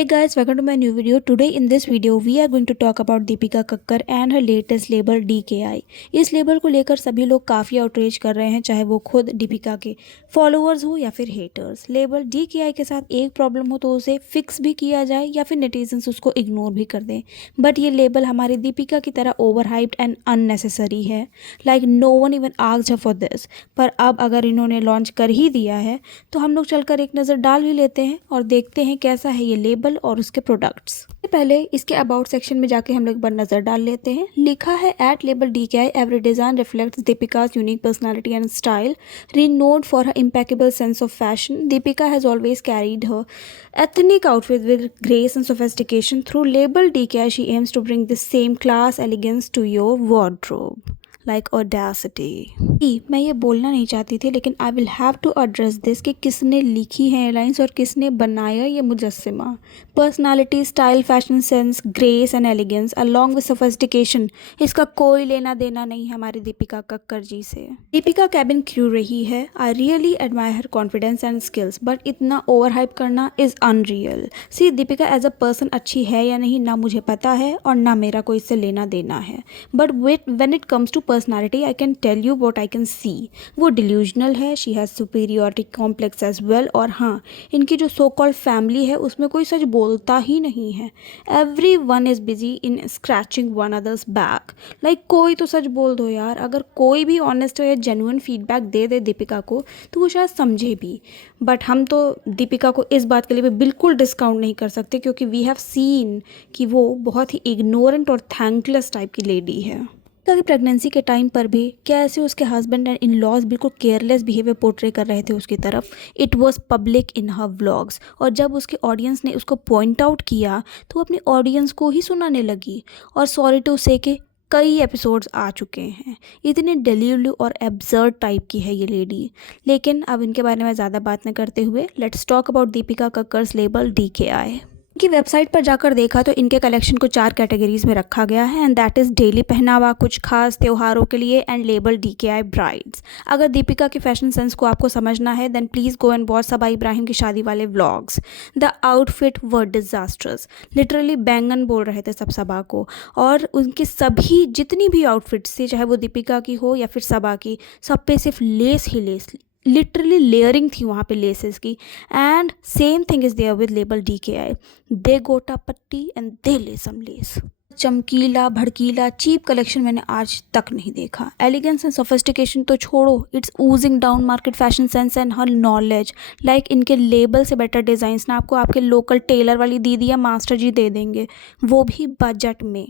Hey guys, welcome to my new video. Today in this video we are going to talk about Deepika Kakkar and her latest label DKI। इस label को लेकर सभी लोग काफ़ी outreach कर रहे हैं, चाहे वो खुद दीपिका के फॉलोअर्स हो या फिर हेटर्स। लेबल DKI के साथ एक प्रॉब्लम हो तो उसे फिक्स भी किया जाए या फिर नेटिजन्स उसको इग्नोर भी कर दें, बट ये लेबल हमारी दीपिका की तरह ओवर हाइप्ड एंड अननेसेसरी है। Like no one even asked her for this. पर अब अगर इन्होंने लॉन्च कर ही दिया है तो हम लोग चलकर एक नज़र डाल भी लेते हैं और देखते हैं कैसा है ये लेबल और उसके प्रोडक्ट्स। पहले इसके अबाउट सेक्शन में जाके हम लोग एक बार नज़र डाल लेते हैं। लिखा है at label DKI every design reflects दीपिका's unique personality and style, renowned for her impeccable sense of fashion. Deepika has always carried her ethnic outfit with grace and sophistication. Through label DKI, she aims to bring the same class, elegance to your wardrobe. Like audacity। मैं ये बोलना नहीं चाहती थी, लेकिन I will have to address this कि किसने लिखी है ये लाइन्स और किसने बनाया ये मुजस्सिमा। Personality, style, fashion sense, grace and elegance along with sophistication, इसका कोई लेना देना नहीं है हमारी दीपिका कक्कर जी से। दीपिका कैबिन क्रू रही है। I really admire her confidence and skills, but इतना ओवर हाइप करना is unreal. See, Deepika as a person अच्छी है या नहीं ना मुझे पता है और ना मेरा कोई इससे लेना देना है, but when it comes to personality I can tell you what I can see. वो डिल्यूजनल है, she has superiority complex as well, और हाँ, इनकी जो सो कॉल्ड फैमिली है उसमें कोई सच बोलता ही नहीं है। Every one is busy in scratching one others back. Like कोई तो सच बोल दो यार। अगर कोई भी ऑनेस्ट या जेन्युइन फीडबैक दे दे दीपिका को तो वो शायद समझे भी, बट हम तो दीपिका को इस बात के लिए भी बिल्कुल डिस्काउंट नहीं कर सकते, क्योंकि वी हैव सीन कि वो बहुत ही इग्नोरेंट और थैंकलेस टाइप की लेडी है। कि प्रेगनेंसी के टाइम पर भी कैसे उसके हस्बैंड एंड इन लॉज बिल्कुल केयरलेस बिहेवियर पोर्ट्रे कर रहे थे उसकी तरफ। It was public in her vlogs, और जब उसके ऑडियंस ने उसको पॉइंट आउट किया तो वो अपनी ऑडियंस को ही सुनाने लगी। और सॉरी टू से के कई एपिसोड्स आ चुके हैं। इतनी डेल्यूलू और एब्सर्ड टाइप की है ये लेडी। लेकिन अब इनके बारे में ज़्यादा बात न करते हुए let's talk about Deepika Kakkar's label DKI। इनकी वेबसाइट पर जाकर देखा तो इनके कलेक्शन को 4 कैटेगरीज में रखा गया है, एंड दैट इज़ डेली पहनावा, कुछ खास त्योहारों के लिए, एंड लेबल DKI ब्राइड्स। अगर दीपिका के फैशन सेंस को आपको समझना है then please go and watch Saba Ibrahim की शादी वाले vlogs. The outfit were disastrous, literally बैंगन बोल रहे थे सब सबा को। और उनकी सभी जितनी भी आउटफिट्स थी, चाहे वो दीपिका की हो या फिर सबा की, सब पे सिर्फ लेस ही लेस, लिटरली लेयरिंग थी वहाँ पे लेसेस की। And same thing is there with label DKI, they gota patti and they ले सम लेस। चमकीला भड़कीला चीप कलेक्शन मैंने आज तक नहीं देखा। एलिगेंस एंड सोफिस्टिकेशन तो छोड़ो, it's oozing down market fashion sense and her knowledge. Like इनके लेबल से बेटर डिज़ाइंस ना आपको आपके लोकल टेलर वाली दीदी या मास्टर जी दे देंगे, वो भी बजट में।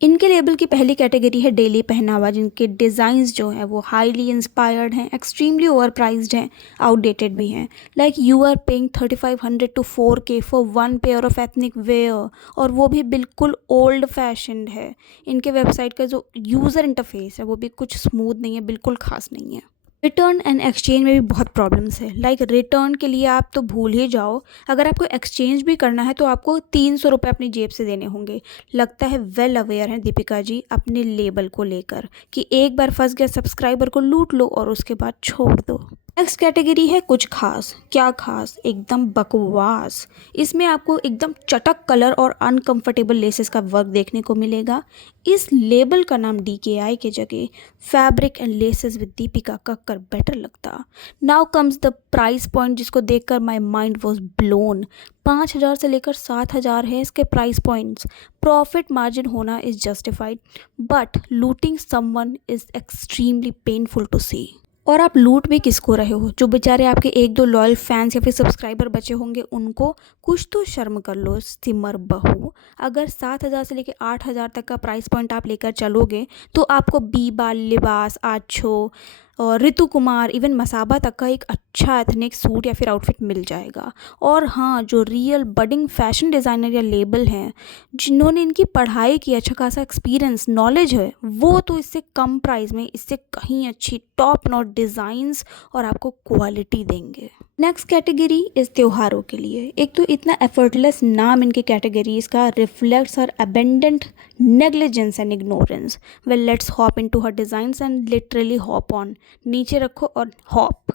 इनके लेबल की पहली कैटेगरी है डेली पहनावा, जिनके डिज़ाइंस जो हैं वो हाईली इंस्पायर्ड हैं, एक्सट्रीमली ओवर प्राइज्ड हैं, आउटडेटेड भी हैं। Like you are paying 3500 to 4K for one pair of ethnic wear, और वो भी बिल्कुल ओल्ड फैशनड है। इनके वेबसाइट का जो यूज़र इंटरफेस है वो भी कुछ स्मूथ नहीं है, बिल्कुल खास नहीं है। रिटर्न एंड एक्सचेंज में भी बहुत प्रॉब्लम्स है। लाइक रिटर्न के लिए आप तो भूल ही जाओ, अगर आपको एक्सचेंज भी करना है तो आपको 300 रुपये अपनी जेब से देने होंगे। लगता है वेल अवेयर हैं दीपिका जी अपने लेबल को लेकर कि एक बार फंस गया सब्सक्राइबर को लूट लो और उसके बाद छोड़ दो। नेक्स्ट कैटेगरी है कुछ खास। क्या खास? एकदम बकवास। इसमें आपको एकदम चटक कलर और अनकंफर्टेबल लेसेस का वर्क देखने को मिलेगा। इस लेबल का नाम DKI के जगह fabric and laces with Deepika Kakkar better लगता। Now comes the price point, जिसको देखकर माय माइंड वाज ब्लोन। 5000 से लेकर 7000 है इसके प्राइस पॉइंट्स। प्रॉफिट मार्जिन होना is justified, but looting someone is extremely painful to see. और आप लूट भी किसको रहे हो? जो बेचारे आपके 1-2 लॉयल फैंस या फिर सब्सक्राइबर बचे होंगे उनको। कुछ तो शर्म कर लो सिमर बहू। अगर 7000 से लेकर 8000 तक का प्राइस पॉइंट आप लेकर चलोगे तो आपको बीबा, लिबास, आछो और ऋतु कुमार, इवन मसाबा तक का एक अच्छा एथनिक सूट या फिर आउटफिट मिल जाएगा। और हाँ, जो रियल बडिंग फैशन डिज़ाइनर या लेबल हैं, जिन्होंने इनकी पढ़ाई की, अच्छा खासा एक्सपीरियंस नॉलेज है, वो तो इससे कम प्राइस में इससे कहीं अच्छी टॉप नॉट डिज़ाइंस और आपको क्वालिटी देंगे। नेक्स्ट कैटेगरी इस त्योहारों के लिए। एक तो इतना एफर्टलेस नाम इनके कैटेगरीज का reflects her abundant negligence and ignorance. Well let's hop into her designs and literally hop on. नीचे रखो और हॉप।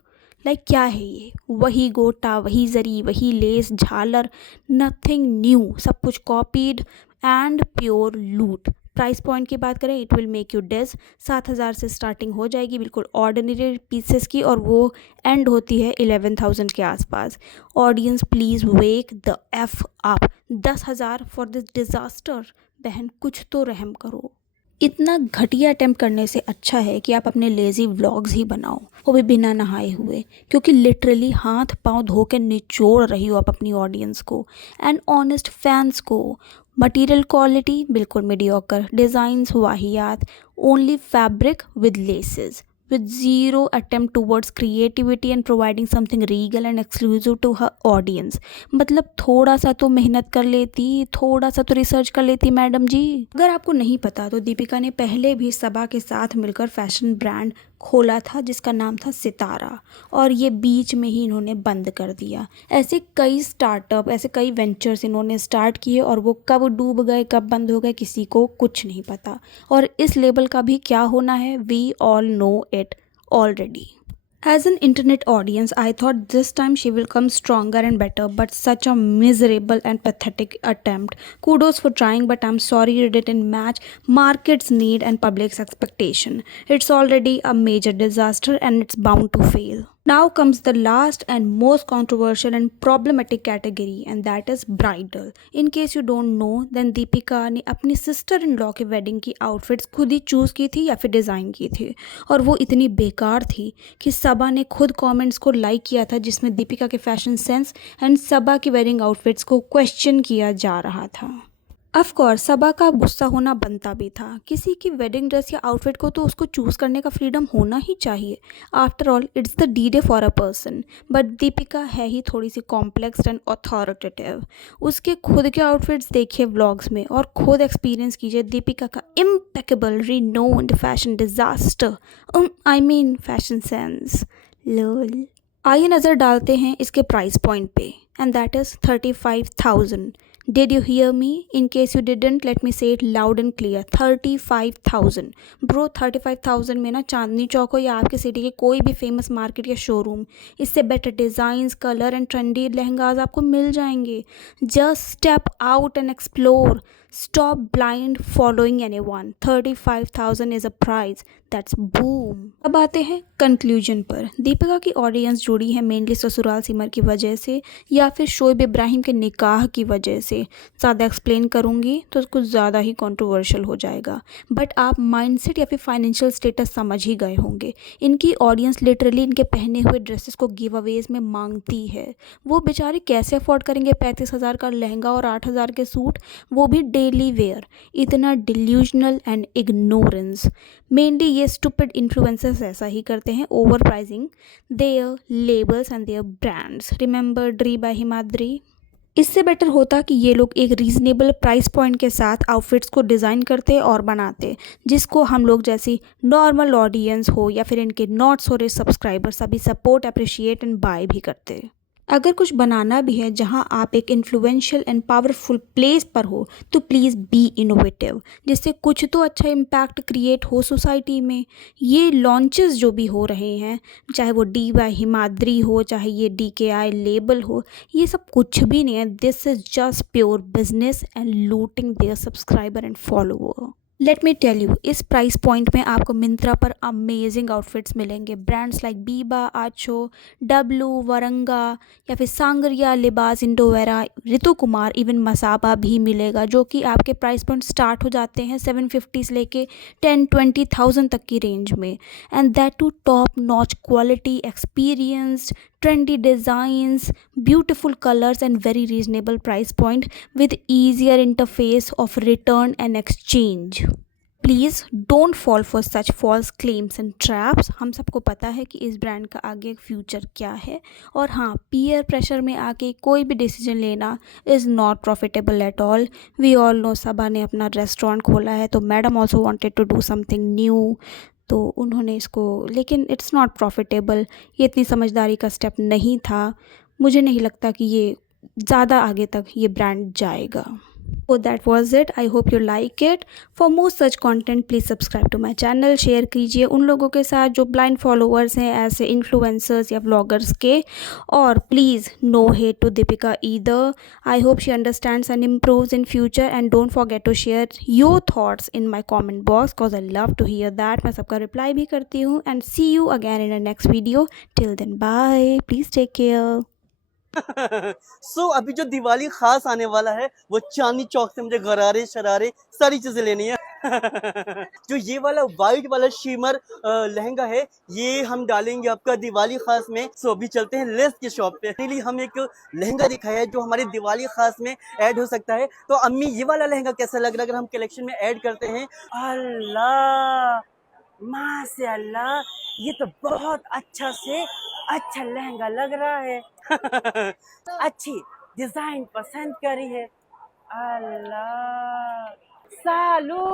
लाइक क्या है ये, वही गोटा, वही जरी, वही लेस, झालर, नथिंग न्यू, सब कुछ कॉपीड एंड प्योर लूट। प्राइस पॉइंट की बात करें, it will make you days. 7,000 से स्टार्टिंग हो जाएगी बिल्कुल ऑर्डिनरी पीसेस की, और वो एंड होती है 11,000 के आसपास। Audience please wake the F up. 10,000 for this disaster. बहन कुछ तो रहम करो। इतना घटिया अटेम्प्ट करने से अच्छा है कि आप अपने लेज़ी व्लॉग्स ही बनाओ, वो भी बिना नहाए हुए, क्योंकि लिटरली हाथ पांव धो के निचोड़ रही हो आप अपनी ऑडियंस को एंड ऑनेस्ट फैंस को। मटेरियल क्वालिटी बिल्कुल मीडियोकर, डिज़ाइंस वाहियात, only fabric with laces, with zero attempt towards creativity and providing something regal and exclusive to her audience। मतलब थोड़ा सा तो मेहनत कर लेती, थोड़ा सा तो रिसर्च कर लेती मैडम जी। अगर आपको नहीं पता तो दीपिका ने पहले भी सबा के साथ मिलकर फैशन ब्रांड खोला था जिसका नाम था सितारा, और ये बीच में ही इन्होंने बंद कर दिया। ऐसे कई स्टार्टअप, ऐसे कई वेंचर्स इन्होंने स्टार्ट किए और वो कब डूब गए कब बंद हो गए किसी को कुछ नहीं पता। और इस लेबल का भी क्या होना है, we all know it already. As an internet audience, I thought this time she will come stronger and better, but such a miserable and pathetic attempt. Kudos for trying, but I'm sorry it didn't match market's need and public's expectation. It's already a major disaster and it's bound to fail. Now comes the last and most controversial and problematic category, and that is bridal. In case you don't know, then Deepika ने अपनी sister in law के wedding की outfits खुद ही choose की थी या फिर design की थी, और वो इतनी बेकार थी कि सबा ने खुद कमेंट्स को लाइक किया था जिसमें दीपिका के फैशन सेंस एंड सबा की वेडिंग आउटफिट्स को क्वेश्चन किया जा रहा था। ऑफ कोर्स सबा का गुस्सा होना बनता भी था, किसी की वेडिंग ड्रेस या आउटफिट को तो उसको चूज़ करने का फ्रीडम होना ही चाहिए। After all it's the D day for a person, but Deepika है ही थोड़ी सी कॉम्प्लेक्स एंड अथॉरिटेटिव। उसके खुद के आउटफिट्स देखिए व्लॉग्स में और खुद एक्सपीरियंस कीजिए दीपिका का impeccable renowned fashion disaster, I mean fashion sense. Lol. आइए नज़र डालते हैं इसके प्राइस पॉइंट पे, and that is 35,000। Did you hear me? In case you didn't, let me say it loud and clear. 35,000 bro. 35,000 में ना चांदनी चौक हो या आपके सिटी के कोई भी फेमस मार्केट या शोरूम, इससे better designs, colour and trendy lehengas आपको मिल जाएंगे। Just step out and explore. Stop blind following anyone. 35,000 is a price that's boom. अब आते हैं कंक्लूजन पर। दीपिका की ऑडियंस जुड़ी है मेनली ससुराल सिमर की वजह से या फिर शोएब इब्राहिम के निकाह की वजह से। ज़्यादा एक्सप्लेन करूँगी तो कुछ ज़्यादा ही कंट्रोवर्शियल हो जाएगा, बट आप माइंडसेट या फिर फाइनेंशियल स्टेटस समझ ही गए होंगे। इनकी ऑडियंस लिटरली इनके पहने हुए ड्रेसेस को गिव अवेज में मांगती है। वो बेचारे कैसे अफोर्ड करेंगे 35,000 का लहंगा और 8,000 के सूट, वो भी डेली वेयर। इतना डिल्यूजनल एंड इग्नोरेंस। मेनली ये स्टूपिड इन्फ्लुएंसर्स ऐसा ही करते हैं, over pricing their labels and their brands. Remember Dri by Himadri. इससे बेटर होता कि ये लोग एक रीज़नेबल प्राइस पॉइंट के साथ आउटफिट्स को डिज़ाइन करते और बनाते, जिसको हम लोग जैसी नॉर्मल ऑडियंस हो या फिर इनके नॉट सो रिच सब्सक्राइबर सभी सपोर्ट, अप्रिशिएट एंड बाय भी करते। अगर कुछ बनाना भी है जहां आप एक इन्फ्लुएंशियल एंड पावरफुल प्लेस पर हो तो प्लीज़ बी इनोवेटिव, जिससे कुछ तो अच्छा इम्पैक्ट क्रिएट हो सोसाइटी में। ये लॉन्चेस जो भी हो रहे हैं, चाहे वो डी बाय हिमाद्री हो, चाहे ये DKI लेबल हो, ये सब कुछ भी नहीं है। This is just pure business and looting their subscriber and follower. Let me tell you, इस प्राइस पॉइंट में आपको मिंत्रा पर अमेजिंग आउटफिट्स मिलेंगे। Brands like Biba, Aachho, W, Waranga या फिर सांगरिया, लिबास, इंडोवेरा, ऋतु कुमार, इवन मसाबा भी मिलेगा, जो कि आपके प्राइस पॉइंट स्टार्ट हो जाते हैं 750 से लेके 10-20,000 तक की रेंज में। And that too top notch quality, experienced, trendy designs, beautiful colors and very reasonable price point with easier interface of return and exchange. Please don't fall for such false claims and traps। हम सबको पता है कि इस brand का आगे future क्या है, और हाँ, पीयर प्रेशर में आके कोई भी डिसीजन लेना is not profitable at all. We all know Saba ने अपना रेस्टोरेंट खोला है, तो madam also wanted to do something new, तो उन्होंने इसको, लेकिन इट्स नॉट प्रॉफिटेबल। ये इतनी समझदारी का स्टेप नहीं था। मुझे नहीं लगता कि ये ज़्यादा आगे तक ये ब्रांड जाएगा। So that was it. I hope you like it. For more such content, please subscribe to my channel. Share कीजिए उन लोगों के साथ जो ब्लाइंड फॉलोअर्स हैं ऐसे इन्फ्लुएंसर्स या व्लॉगर्स के. और please no hate to Deepika either. I hope she understands and improves in future, and don't forget to share your thoughts in my comment box because I love to hear that. मैं सबका reply भी करती हूँ. And see you again in the next video. Till then, bye. Please take care. अभी जो दिवाली खास आने वाला है वो चांदनी चौक से मुझे गरारे शरारे सारी चीजें लेनी है. जो ये वाला व्हाइट वाला शीमर लहंगा है ये हम डालेंगे आपका दिवाली खास में. अभी चलते हैं लेस की शॉप पे. लिए हम एक लहंगा दिखाया है जो हमारे दिवाली खास में ऐड हो सकता है. तो अम्मी ये वाला लहंगा कैसा लग रहा है अगर हम कलेक्शन में ऐड करते हैं? अल्लाह माशाअल्लाह, ये तो बहुत अच्छा लहंगा लग रहा है. अच्छी डिजाइन पसंद करी है. अल्लाह सालू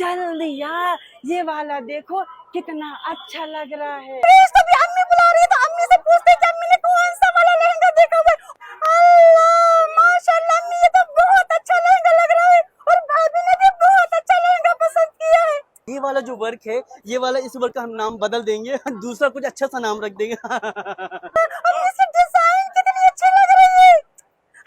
जल्दी यार ये वाला देखो कितना अच्छा लग रहा है. अम्मी बुला रही है तो अम्मी से पूछते हैं कि अम्मी ने कौन सा वाला लहंगा देखा हुआ है. अल्लाह माशाल्लाह अम्मी ये तो बहुत अच्छा लहंगा लग रहा है और भाभी ने भी बहुत अच्छा लहंगा पसंद किया है. ये वाला जो वर्क है ये वाला इस वर्क का हम नाम बदल देंगे. दूसरा कुछ अच्छा सा नाम रख देंगे. अम्मी से डिजाइन कितनी अच्छी लग रही है.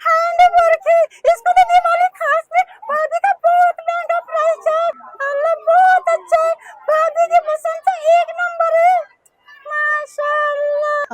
हैंड वर्क है इसको तो दिवाली खास में भाभी का बहुत महंगा प्राइस है. अल्लाह बहुत अच्छा है. भाभी की पसंद तो एक नंबर है माशाल्लाह.